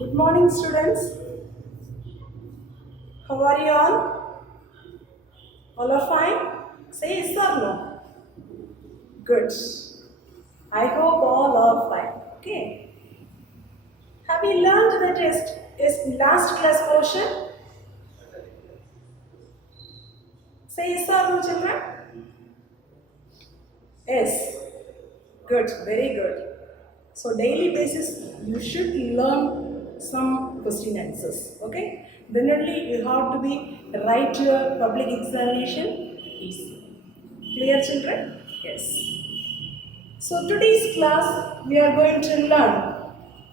Good morning, students. How are you all? All are fine? Say yes or no. Good. I hope all are fine. Okay. Have you learned the test? Is last class portion? Say yes or no, children. Yes. Good. Very good. So daily basis, you should learn some question answers. Okay. Then only you have to be write your public examination easy. Clear, children? Yes. So today's class we are going to learn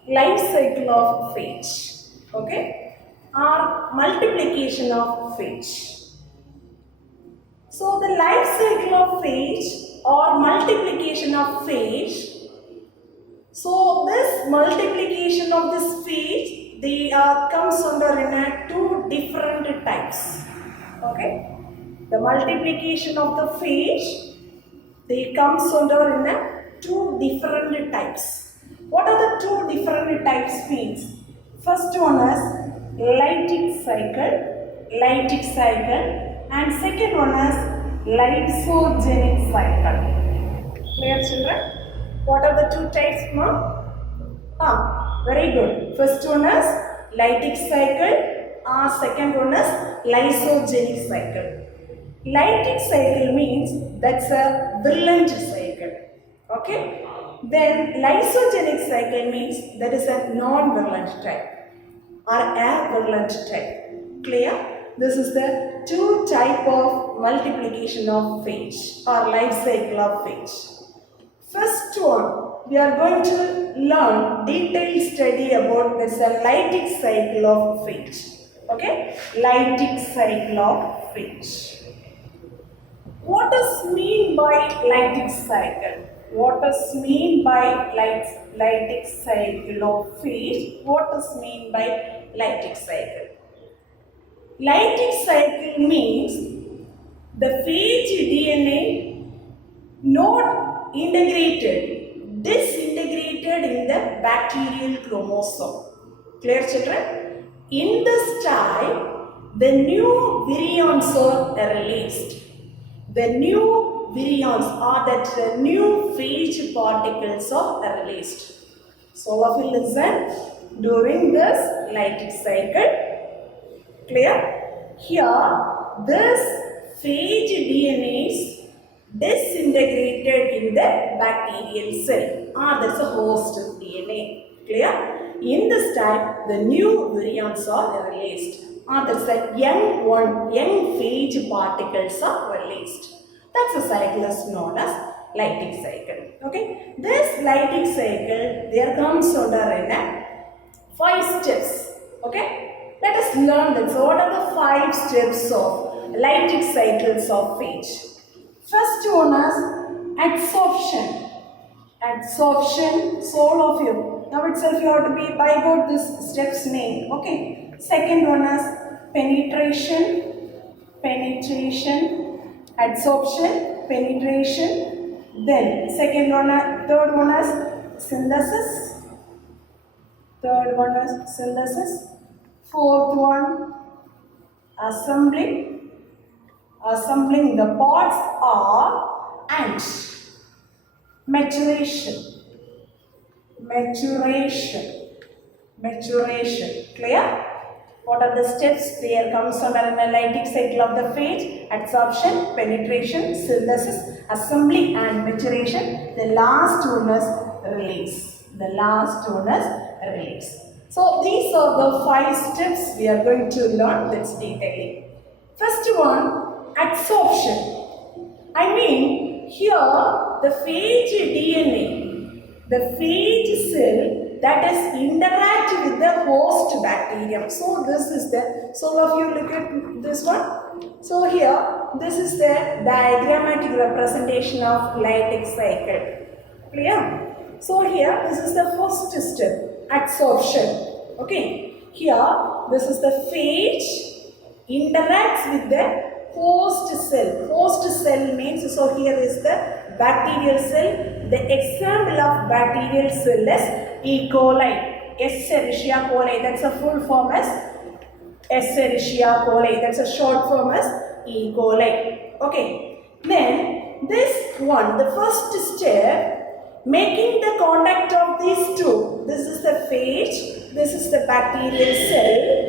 life cycle of phage, okay, or multiplication of phage. So the life cycle of phage or multiplication of phage. So this multiplication of this phage they comes under in two different types, okay. The multiplication of the phage they comes under in two different types. What are the two different types means? First one is lytic cycle, and second one is lysogenic cycle. Clear, children? What are the two types, ma'am? Very good. First one is lytic cycle, second one is lysogenic cycle. Lytic cycle means that's a virulent cycle. Okay. Then lysogenic cycle means that is a non-virulent type or a virulent type. Clear? This is the two type of multiplication of phage or life cycle of phage. First one, we are going to learn detailed study about this lytic cycle of phage. Okay, lytic cycle of phage. What is mean by lytic cycle? What is mean by lytic cycle of phage? What is mean by lytic cycle? Lytic cycle means the phage DNA not integrated, disintegrated in the bacterial chromosome. Clear, children? In this type, the new virions are released. The new virions are that new phage particles are released. So all of you listen during this lytic cycle. Clear? Here, this phage DNA is disintegrated in the bacterial cell, that's a host DNA. Clear? In this type, the new virions are released, that's a young phage particles are released. That's a cycle is known as lytic cycle. Okay? This lytic cycle, there comes under in 5 steps. Okay? Let us learn this. So what are the 5 steps of lytic cycles of phage? First one is adsorption. Adsorption, so all of you. Now itself you have to be by about this steps name. Okay. Second one is penetration, adsorption, penetration. Then third one is synthesis. Fourth one, assembling the parts are, and maturation. Clear? What are the steps? There comes under an lytic cycle of the phage: adsorption, penetration, synthesis, assembly and maturation. The last one is release. So these are the 5 steps we are going to learn this detailing. First one, adsorption. I mean here the phage DNA, the phage cell that is interact with the host bacterium. So this is so all of you look at this one. So here this is the diagrammatic representation of lytic cycle. Clear? So here this is the first step, adsorption. Okay. Here this is the phage interacts with the host cell. Host cell means, so here is the bacterial cell. The example of bacterial cell is E. coli. Escherichia coli. That's a full form as Escherichia coli. That's a short form as E. coli. Okay. Then this one, the first step, making the contact of these two. This is the phage. This is the bacterial cell.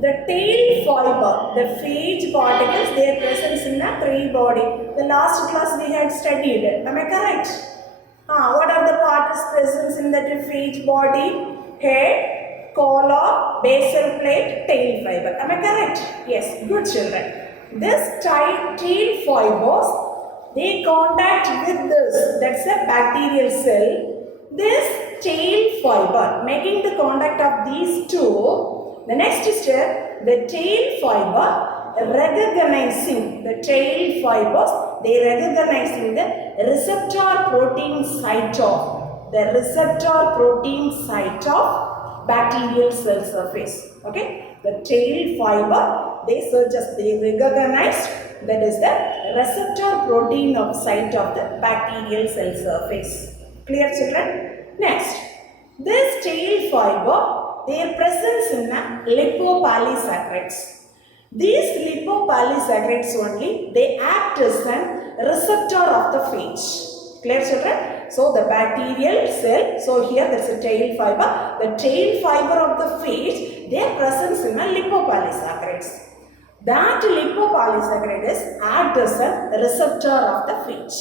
The tail fiber, the phage particles, their presence in the tree body. The last class we had studied. Am I correct? What are the parts present in the phage body? Head, collar, basal plate, tail fiber. Am I correct? Yes. Good children. This tail fibers, they contact with this. That's a bacterial cell. This tail fiber, making the contact of these two. The next step, the tail fiber recognizing the tail fibers, they recognizing the receptor protein site of bacterial cell surface. Okay, the tail fiber they recognize that is the receptor protein of site of the bacterial cell surface. Clear, children? Next, this tail fiber, their presence in lipopolysaccharides. These lipopolysaccharides only, they act as a receptor of the phage. Clear, children? So the bacterial cell, so here there is a tail fiber. The tail fiber of the phage, their presence in lipopolysaccharides. That lipopolysaccharides act as a receptor of the phage.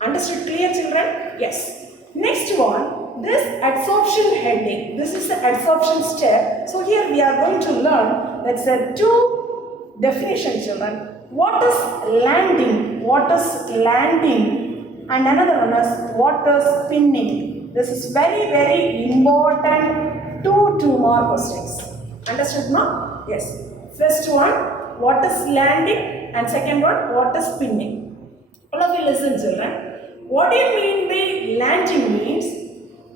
Understood? Clear, children? Yes. Next one, this adsorption heading. This is the adsorption step. So here we are going to learn, let's say, two definitions, children. What is landing? What is landing? And another one is what is spinning. This is very, very important. Two more questions. Understood now? Yes. First one, what is landing? And second one, what is spinning? All of you listen, children. What do you mean by landing means?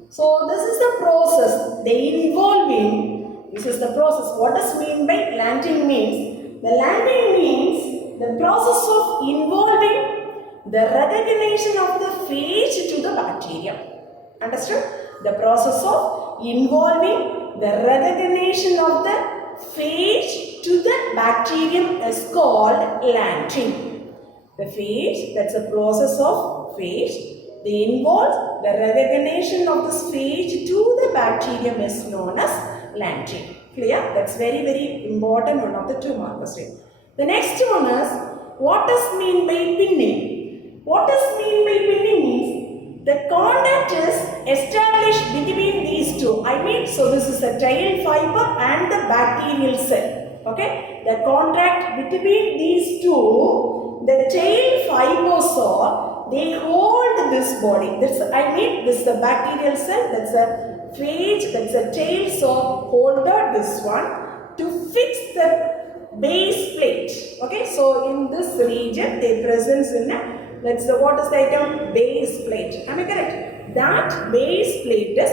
So this is the process they involve in. This is the process. What does mean by landing means? The landing means the process of involving the recognition of the phage to the bacterium. Understood? The process of involving the recognition of the phage to the bacterium is called landing. The phage, that's a process of phage. They involve the recognition of this phage to the bacterium is known as landing. Clear? That's very, very important one of the 2 mark question. The next one is what does mean by pinning? What does mean by pinning means the contact is established between these two. So this is the tail fiber and the bacterial cell. Okay? The contact between these two, the tail fibers are they hold this body. This is the bacterial cell, that's a phage, that's a tail, so holded this one to fix the base plate. Okay, so in this region they presence in what is the item? Base plate. Am I correct? That base plate is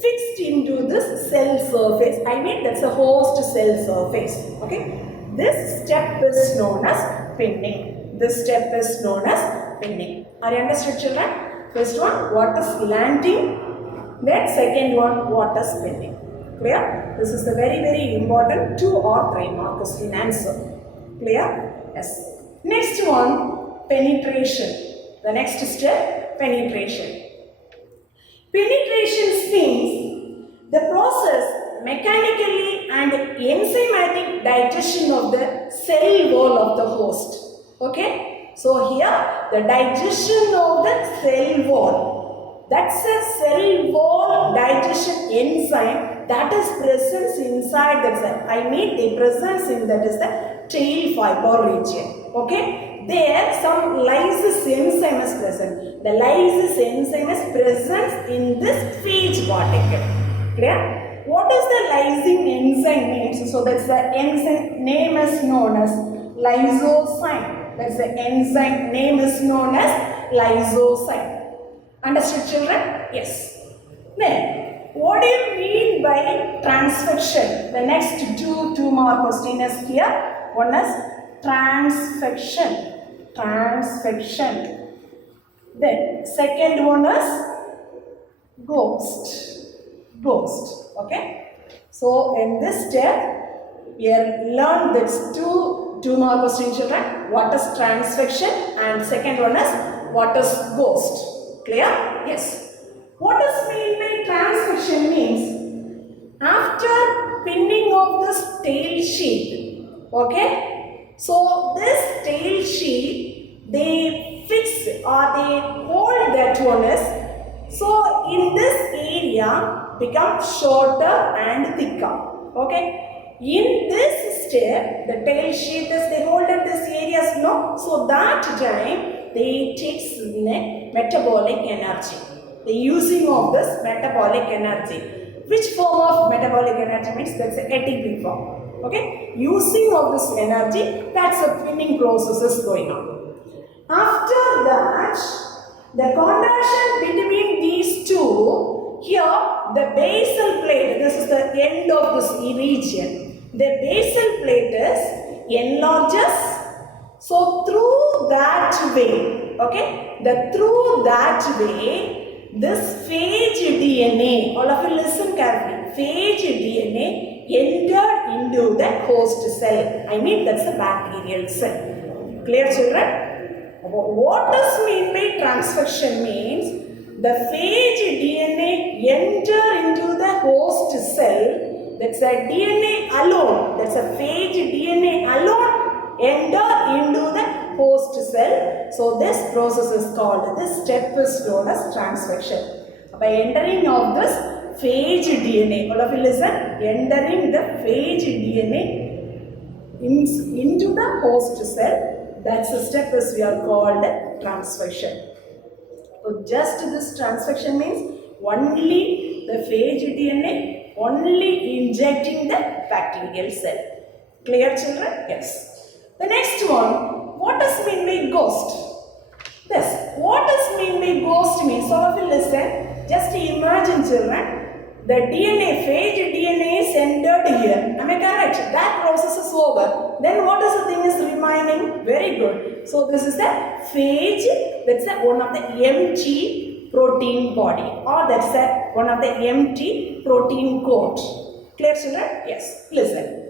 fixed into this cell surface. That's a host cell surface. Okay, this step is known as pinning. This step is known as pinning. Are you understood, children? First one, what is landing? Then second one, what is pinning? Clear? This is a very, very important 2 or 3 mark question answer. Clear? Yes. Next one, penetration. The next step, penetration. Penetration means the process mechanically and enzymatic digestion of the cell wall of the host. Okay, so here the digestion of the cell wall, that's a cell wall digestion enzyme that is present inside the cell. The presence in that is the tail fiber region. Okay, there some lysis enzyme is present. The lysis enzyme is present in this phage particle. Clear? What is the lysine enzyme means? So that's the enzyme name is known as lysozyme. That's the enzyme name is known as lysozyme. Understood, children? Yes. Then, what do you mean by transfection? The next two more question is here. One is transfection. Transfection. Then, second one is ghost. Okay. So in this step, we have learned this two mark question, children. What is transvection, and second one is what is ghost. Clear? Yes. What does mean by transvection means after pinning of this tail sheet. Okay. So this tail sheet they fix or they hold that one is. So in this area become shorter and thicker. Okay. In this step, the tail sheet is they hold at this areas, no. So that time they takes the metabolic energy. The using of this metabolic energy. Which form of metabolic energy means that's the ATP form. Okay. Using of this energy, that's a pinning process is going on. After that, the contraction between these two, here the basal plate, this is the end of this region. The basal plate is enlarges. So through that way, okay, through that way, this phage DNA, all of you listen carefully, phage DNA entered into the host cell. I mean that's a bacterial cell. Clear, children? What does mean by transvection means the phage DNA enter into the host cell. That's a DNA alone. That's a phage DNA alone enter into the host cell. So this process is called, this step is known as transvection. By entering of this phage DNA, all of you listen, entering the phage DNA into the host cell. That's the step is we are called transvection. So just this transvection means only the phage DNA, only injecting the bacterial cell. Clear, children? Yes. The next one, what does mean by ghost? Yes, what does mean by ghost means? All of you listen, just imagine, children. The DNA, phage DNA is entered here. Am I correct? That process is over. Then what is the thing is remaining? Very good. So this is the phage. That's one of the empty protein body, or that's one of the empty protein coat. Clear, children? Yes. Listen.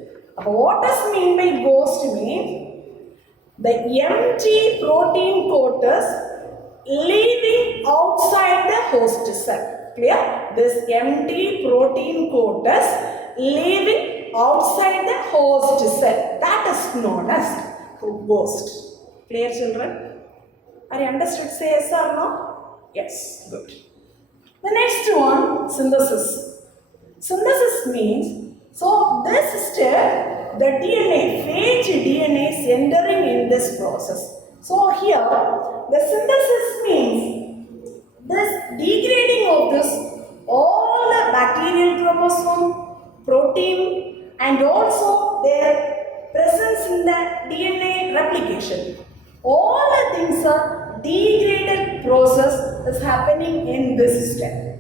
What does mean by ghost means? The empty protein coat is leaving outside the host cell. Clear? This empty protein coat is leaving outside the host cell. That is known as ghost. Clear, children? Are you understood? Say yes or no? Yes. Good. The next one, synthesis. Synthesis means, so this step, the DNA, phage DNA is entering in this process. So here, the synthesis means this degrading of this, all the bacterial chromosome, protein, and also their presence in the DNA replication. All the things are degraded process is happening in this step.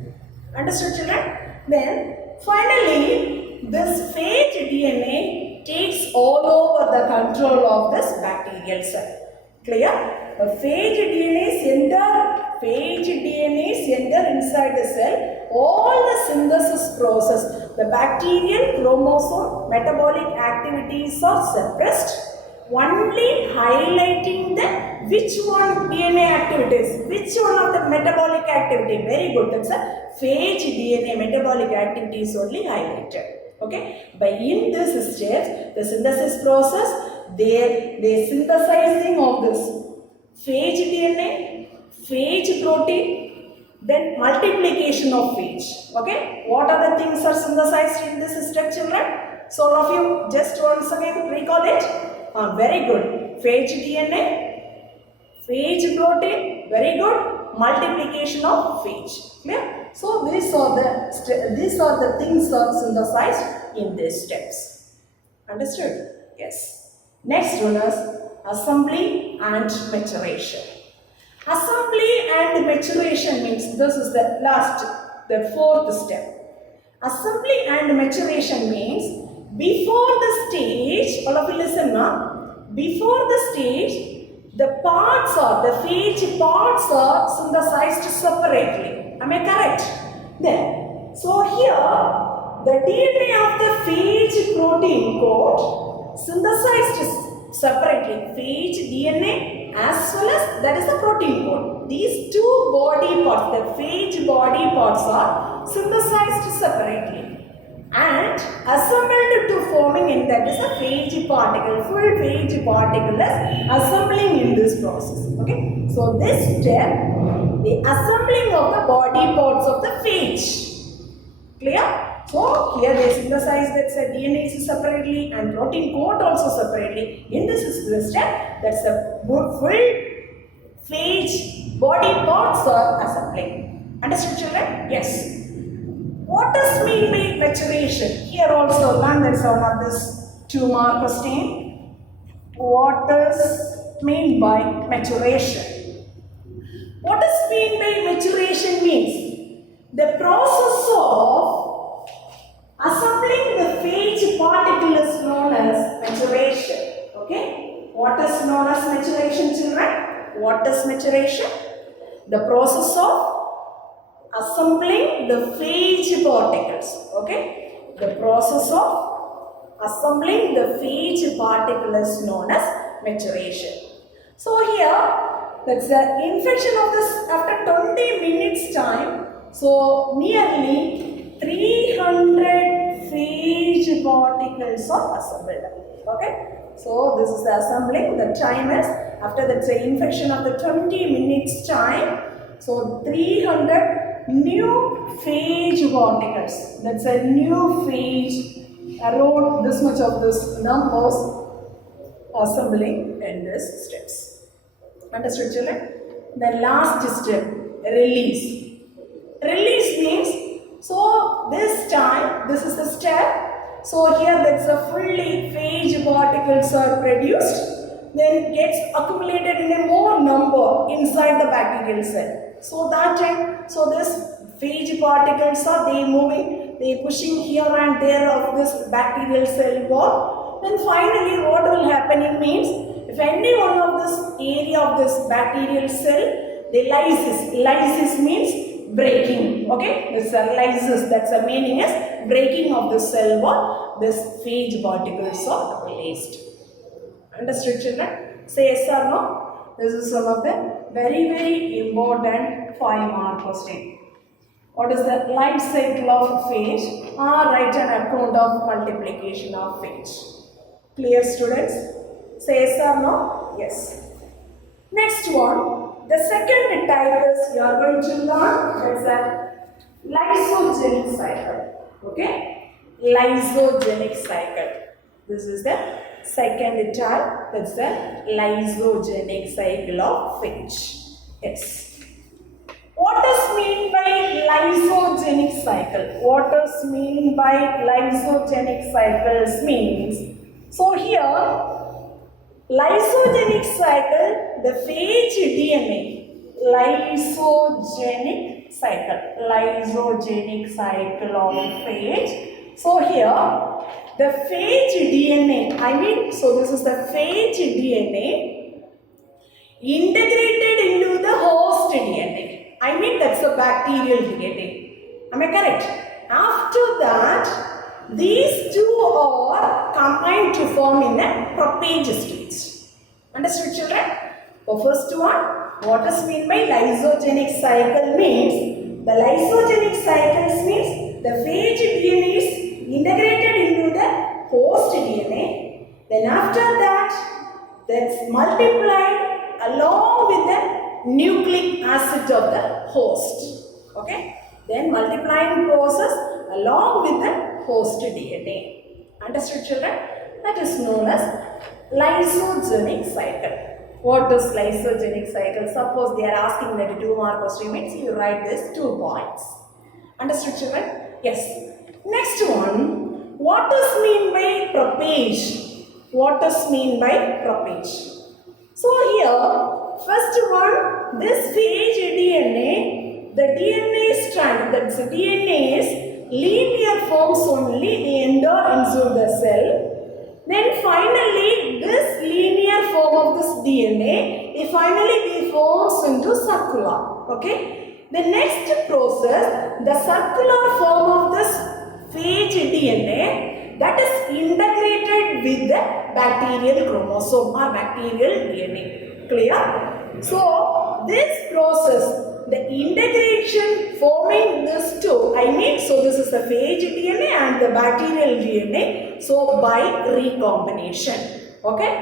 Understood, children? Then finally, this phage DNA takes all over the control of this bacterial cell. Clear? A phage DNA enter inside the cell. All the synthesis process, the bacterial chromosome metabolic activities are suppressed, only highlighting the which one DNA activities, which one of the metabolic activity. Very good. That's a phage DNA metabolic activities only highlighted. Okay. By in this stage, the synthesis process, they synthesizing of this phage DNA, phage protein, then multiplication of phage. Okay. What are the things are synthesized in this step, children? So all of you just once again recall it. Very good. Phage DNA, phage protein, very good. Multiplication of phage. Clear? So these are the things are synthesized in these steps. Understood? Yes. Next one is assembly and maturation. Assembly and maturation means this is the fourth step. Assembly and maturation means before the stage, all of you listen now, before the stage, the phage parts are synthesized separately. Am I correct? Then, so here, the DNA of the phage protein coat synthesized separately. Phage DNA as well as that is the protein coat. These two body parts, the phage body parts are synthesized separately and assembled to forming in that is a phage particle. Full phage particle is assembling in this process. Okay. So this step, the assembling of the body parts of the phage. Clear? So here they synthesize that DNA separately and protein coat also separately. In this is the step, that's the full phage body parts are assembling. Understood, children? Yes. What does mean by maturation? Here also learn that's one of this 2-mark question. What does mean by maturation? What does mean by maturation means the process of assembling the phage particle is known as maturation. Okay? What is known as maturation, children? What is maturation? The process of assembling the phage particles. Okay? The process of assembling the phage particle is known as maturation. So here, that's the infection of this after 20 minutes time. So nearly 300 phage particles are assembled. Okay? So this is the assembling. The time is after the infection of the 20 minutes time. So 300 new phage particles. That's a new phage. Around this much of this numbers assembling in this steps. Understood, children? The last step, release. Release means, so this time, this is the step. So here that's a fully phage particles are produced, then gets accumulated in a more number inside the bacterial cell. So that time, so this phage particles are they moving, they pushing here and there of this bacterial cell wall. Then finally what will happen means, if any one of this area of this bacterial cell, they lysis. Lysis means breaking. Okay, this lysis, that's the meaning is breaking of the cell wall. This phage particles are released. Understood, children? Say yes or no? This is some of the very important 5-mark question. What is the life cycle of phage? Write an account of multiplication of phage. Clear, students? Say yes or no? Yes. Next one, the second type is you are going to learn, that's a lysogenic cycle. Okay? Lysogenic cycle. This is the second type, that's the lysogenic cycle of phage. Yes. What does mean by lysogenic cycle? What does mean by lysogenic cycles means? So here, lysogenic cycle, the phage DNA, lysogenic cycle of phage. So here, the phage DNA, so this is the phage DNA integrated into the host DNA. That's the bacterial DNA. Am I correct? After that, these two are combined to form in a prophage stage. Understood, children? The first one, what does mean by lysogenic cycle means? The lysogenic cycles means the phage DNA is integrated into the host DNA. Then after that, that's multiplied along with the nucleic acid of the host. Okay? Then multiplying process along with the host DNA. Understood, children? That is known as lysogenic cycle. What is lysogenic cycle? Suppose they are asking that a 2-mark question means you write this 2 points. Understood, children? Yes. Next one, what does mean by prophage? What does mean by prophage? So here, first one, this phage DNA, the DNA strand, that's the DNA is linear forms only, they enter into the cell. Then finally, this linear form of this DNA, it finally forms into circular. Okay. The next process, the circular form of this phage DNA that is integrated with the bacterial chromosome or bacterial DNA. Clear? So this process, the integration forming this two, so this is the phage DNA and the bacterial DNA. So by recombination. Okay?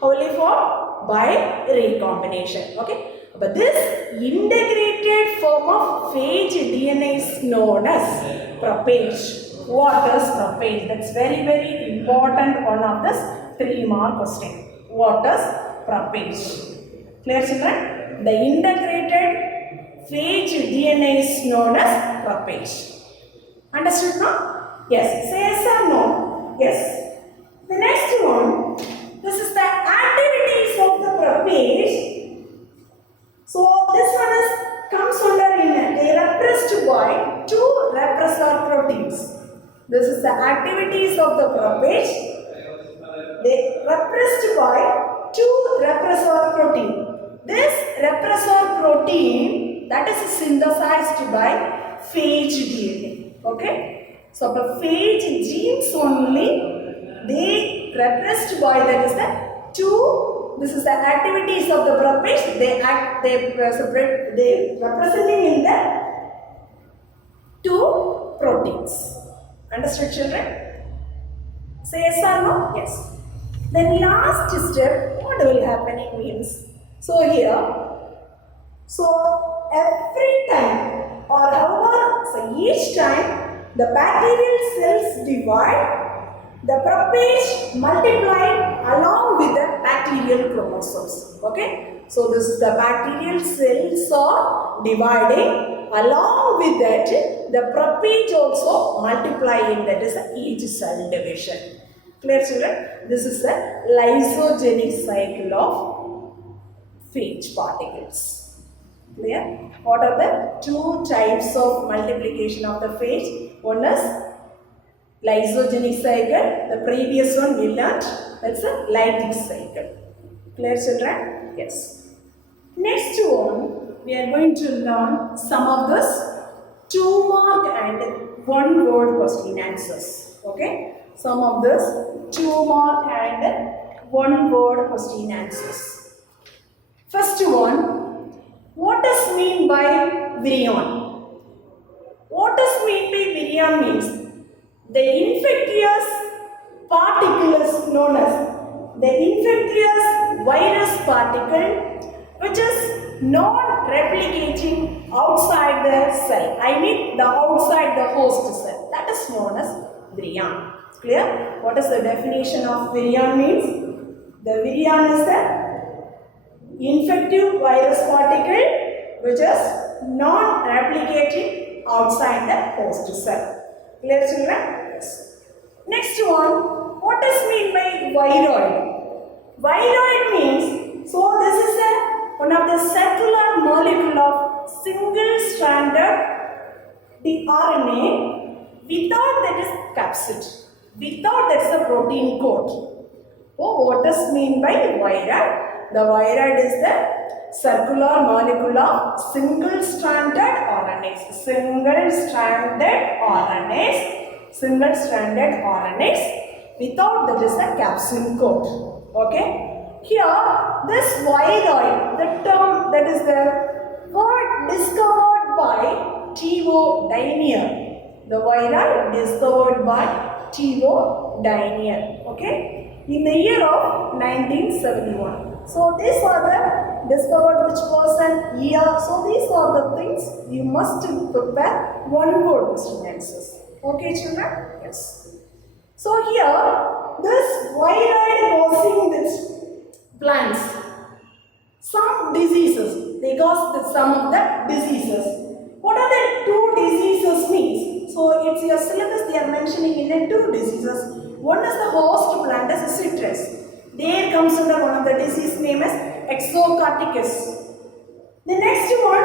How will you form? By recombination. Okay? But this integrated form of phage DNA is known as prophage. What is prophage? That's very, very important one of this 3-mark question. What is prophage? Clear, children? The integrated phage DNA is known as prophage. Understood now? Yes. Say yes or no? Yes. The next one, this is the activities of the prophage. So this one comes under they are repressed by 2 repressor proteins. This is the activities of the prophage. They repressed by 2 repressor protein. This repressor protein that is synthesized by phage DNA. Okay. So the phage genes only they repressed by that is the 2. This is the activities of the prophage. They representing in the 2 proteins. Understood, children? Say yes or no? Yes. Then last step, what will happen means. So here, so every time or however, so each time the bacterial cells divide, the prophage multiply along with the bacterial chromosomes. Okay. So this is the bacterial cells are dividing. Along with that, the prophage also multiplying. That is each cell division. Clear, children? This is the lysogenic cycle of phage particles. Clear? What are the 2 types of multiplication of the phage? One is lysogenic cycle. The previous one we learned. That's a lytic cycle. Clear, children? Yes. Next one, we are going to learn some of this 2-mark and 1-word question answers. Okay? Some of this 2-mark and 1-word question answers. First one, what does mean by virion? What does mean by virion means the infectious particle is known as the infectious virus particle which is non-replicating outside the cell. The outside the host cell. That is known as virion. Clear? What is the definition of virion means? The virion is the infective virus particle which is non-replicating outside the host cell. Clear, children? Yes. Next one, what does mean by viroid? Viroid means, so this is one of the circular molecule of single-stranded RNA without that is capsid. Without that is a protein coat. Oh, what does mean by viroid? The viroid is the circular molecule of single-stranded RNAs. Single-stranded RNAs without that is a capsid coat. Okay? Here, this viroid, the term that is the word discovered by Theo Dinier. The viroid discovered by Theo Dinier. Okay? In the year of 1971. So these are the discovered which was an year. So these are the things you must prepare 1-word question answers. Okay, children? Yes. So here, this viroid causing this plants some diseases. They cause some of the diseases. What are the 2 diseases means? So it's your syllabus they are mentioning in 2 diseases. One is the host plant as citrus. There comes under one of the disease name as Exocarticus. The next one,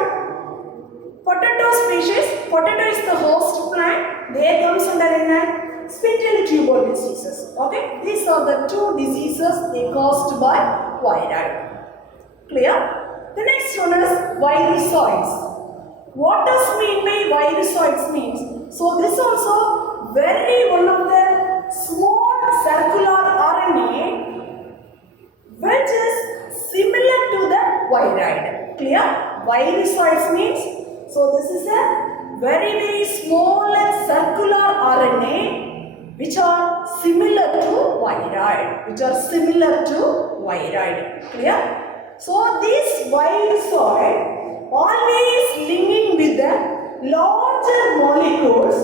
potato species. Potato is the host plant. There comes under in spindle tubal diseases. Okay, these are the 2 diseases they caused by viroid. Clear? The next one is virusoids. What does mean by virusoids means? So this also very one of very small and circular RNA which are similar to viroid. Clear? So this virusoid always linking with the larger molecules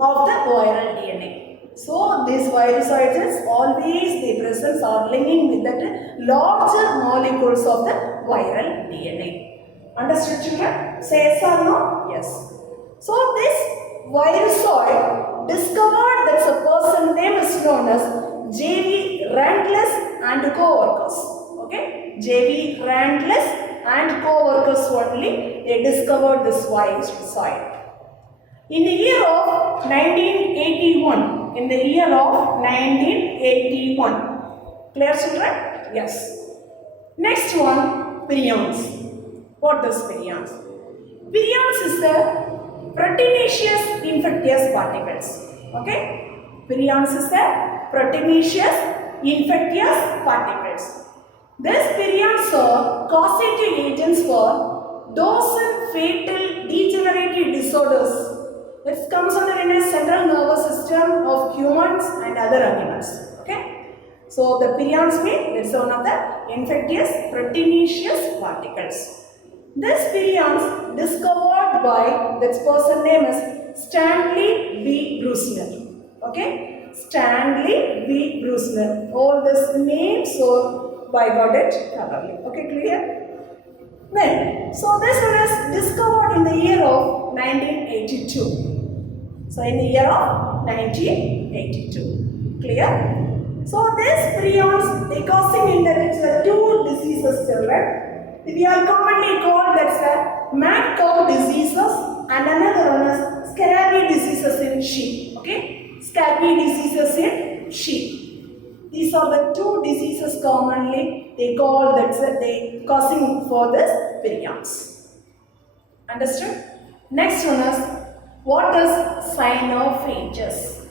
of the viral DNA. So these virusoids always they present are linking with the larger molecules of the viral DNA. Understood, children? Say yes or no? Yes. So this virusoid discovered that a person name is known as J.V. Randles and co-workers. Okay? J.V. Randles and co-workers only they discovered this virusoid. In the year of 1981. Clear, children? Yes. Next one, prions. What is prions? Prions is the proteinaceous infectious particles. Okay? Prions is the proteinaceous infectious particles. These prions are causative agents for dozen fatal degenerative disorders. It comes under in a central nervous system of humans and other animals. Okay? So the prions mean it's one of the infectious proteinaceous particles. This prions discovered by this person name is Stanley B. Brusner. Okay? Stanley B. Brusner. All these names so I got it thoroughly. Okay, clear? Then, so this one is discovered in the year of 1982. So in the year of 1982. Clear? So these prions they causing in two diseases, children. We are commonly called that's mad cow diseases and another one is scabby diseases in sheep. Okay? Scabby diseases in sheep. These are the two diseases commonly they call they causing for this prions. Understood? Next one is what is cyanophages?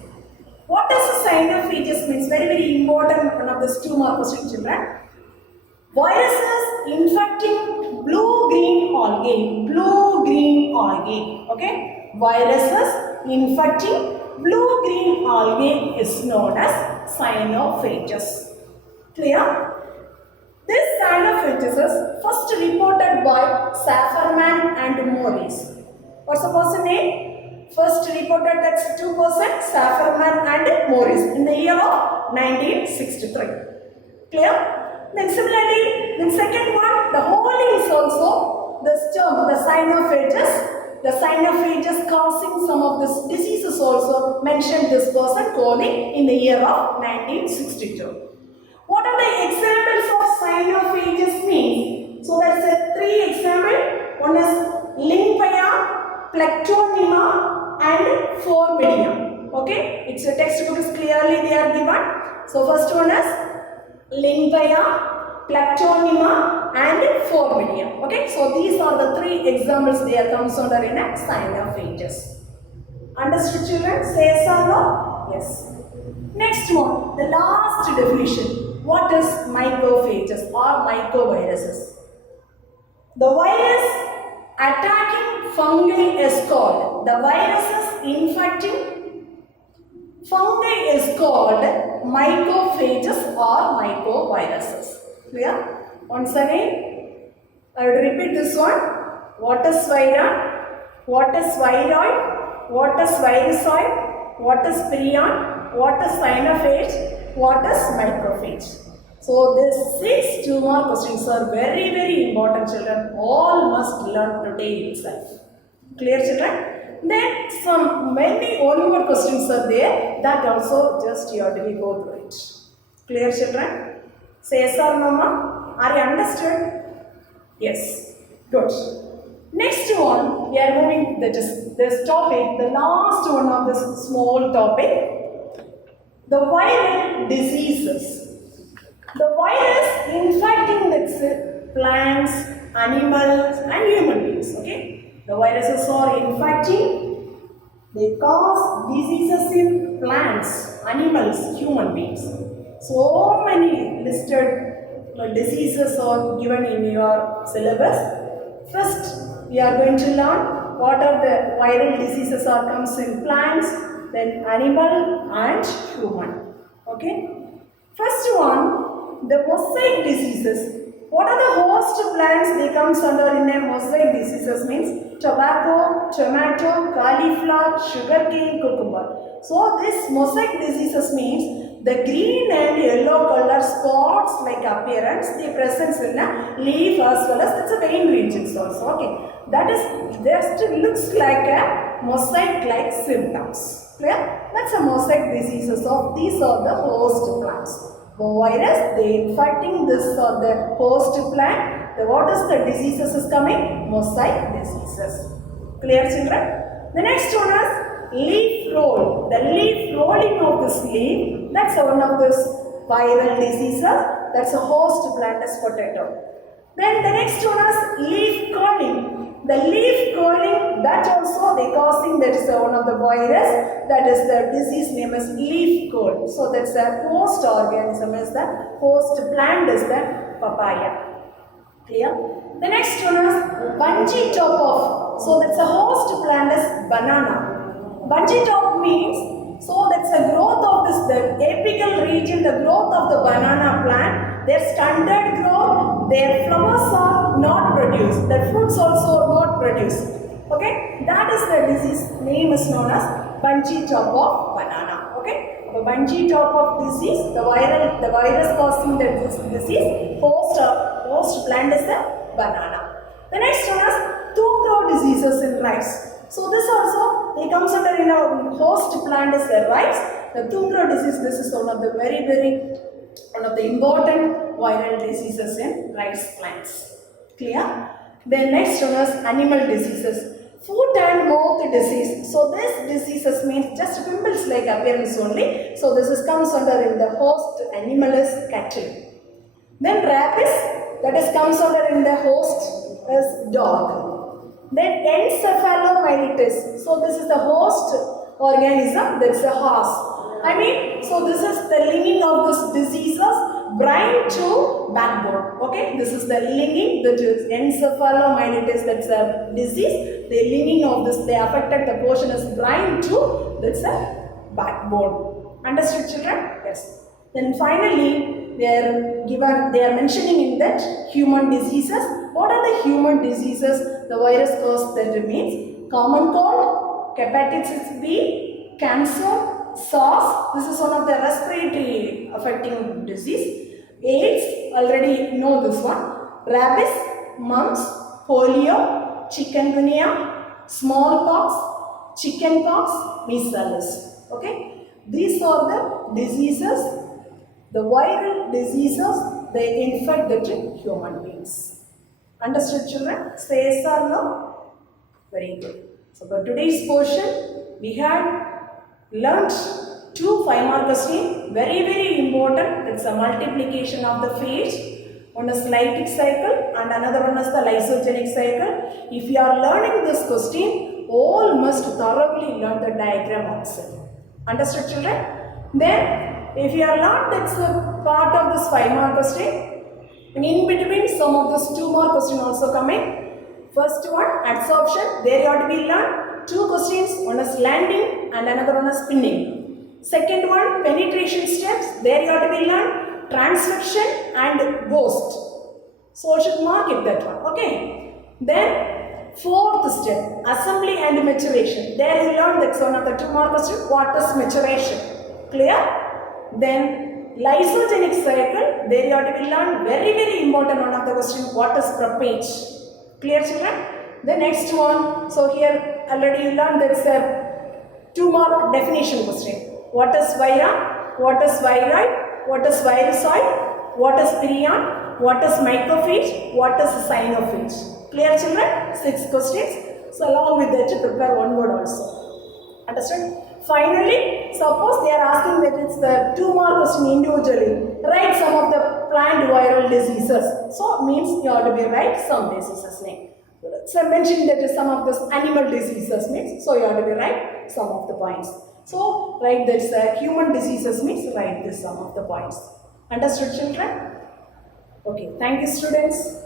What is cyanophages means very important one of these 2 mark question, children. Viruses infecting blue-green algae. Okay? Viruses infecting blue-green algae is known as cyanophages. Clear? This cyanophages is first reported by Saferman and Morris. What's the person name? First reported that's 2 persons, Saferman and Morris in the year of 1963. Clear? Then similarly, the second one, the whole is also this term, the cyanophages. The cyanophages causing some of these diseases also mentioned this person calling in the year of 1962. What are the examples of cyanophages mean? So that's a 3 examples. One is Lynphia, Plectonema and Formidium. Okay, it's a textbook is clearly they are given. So first one is Lynphia, Plectonema and Formidium. Okay, so these are the 3 examples they are comes under in a cyanophages. Understood, children? Say yes or no? Yes. Next one, the last definition. What is mycophages or mycoviruses? The virus attacking fungi is called, the viruses infecting fungi is called mycophages or mycoviruses. Clear? Once again, I will repeat this one. What is viral? What is viroid? What is virusoid? What is prion? What is cyanophage? What is macrophage? So these 6 2 mark questions are very important, children. All must learn today itself. Clear, children? Then some many more questions are there. That also just you have to go through it. Clear, children? Say yes or no, ma? Are you understood? Yes. Good. Next one, we are moving this topic, the last one of this small topic. The viral diseases. The virus infecting the plants, animals and human beings. Okay? The viruses are infecting, they cause diseases in plants, animals, human beings. So many listed diseases are given in your syllabus. First, we are going to learn what are the viral diseases are comes in plants, then animal and human. Okay. First one, the mosaic diseases. What are the host plants they comes under in a mosaic diseases means tobacco, tomato, cauliflower, sugarcane, cucumber. So this mosaic diseases means the green and yellow color spots like appearance, they presence in a leaf as well as that's a vein regions also. Okay, that is just looks like a mosaic like symptoms. Clear? That's a mosaic diseases of these are the host plants. Virus, they infecting this or the host plant. The what is the diseases is coming? Mosaic diseases. Clear, children? The next one is leaf roll. The leaf rolling of this leaf, that's one of those viral diseases. That's a host plant as potato. Then the next one is leaf curling. The leaf curling, that also they causing, that is one of the virus, that is the disease name is leaf curl. So that's a host organism is the host plant is the papaya. Clear? The next one is bungee top of. So that's a host plant is banana. Bungee top means, so that's a growth of this, the apical region, the growth of the banana plant. Their standard growth, their flowers are not produced, their fruits also not produced. Okay, that is the disease name is known as bungee top of banana. Okay, the bungee top of disease, the virus causing the disease, host plant is the banana. The next one is two-crow diseases in rice. So this also, it comes under in our host plant is the rice. The two-crow disease, this is one of the one of the important viral diseases in rice plants. Clear? Then next one is animal diseases. Foot and mouth disease. So this diseases means just pimples like appearance only. So this is comes under in the host animal is cattle. Then rabies, that is comes under in the host is dog. Then encephalomyelitis. So this is the host organism, that's a horse. So this is the linking of this diseases, brain to backbone. Okay, this is the linking, that is encephalomyelitis, that's a disease. The linking of this, they affected the portion is brain to, that's a backbone. Understood, children? Yes. Then finally, they are mentioning in that human diseases. What are the human diseases the virus cause? That means common cold, hepatitis B, cancer, SARS, this is one of the respiratory affecting disease. AIDS, already know this one. Rabies, mumps, polio, chikungunya, smallpox, chickenpox, measles. Okay, these are the diseases, the viral diseases, they infect the human beings. Understood, children? Say yes or no? Very good. So for today's portion, we had learnt 2 5-mark questions, very important. It's a multiplication of the phage. One is lytic cycle and another one is the lysogenic cycle. If you are learning this question, all must thoroughly learn the diagram also. Understood, children? Then, if you are learned, it's a part of this 5-mark question. And in between, some of this 2-mark question also coming. First one, adsorption. There you have to be learned. 2 questions, one is landing and another one is spinning. Second one, penetration steps. There you have to be learned transcription and ghost. So I should mark it that one. Okay. Then 4th step, assembly and maturation. There you learn that's one of the 2-mark questions. What is maturation? Clear? Then lysogenic cycle. There you have to be learned very important one of the question. What is propage? Clear, children? The next one. So here already you learned that's a 2-mark definition question. What is vira? What is viroid? What is virusoid? What is prion? What is microphage? What is cyanophage? Clear, children? 6 questions. So along with that, prepare one word also. Understand? Finally, suppose they are asking that it's the 2-mark question individually. Write some of the plant viral diseases. So means you have to be write some diseases name. So I mentioned that some of those animal diseases means, so you have to be write some of the points. So write that human diseases means write this some of the points. Understood, children? Okay, thank you, students.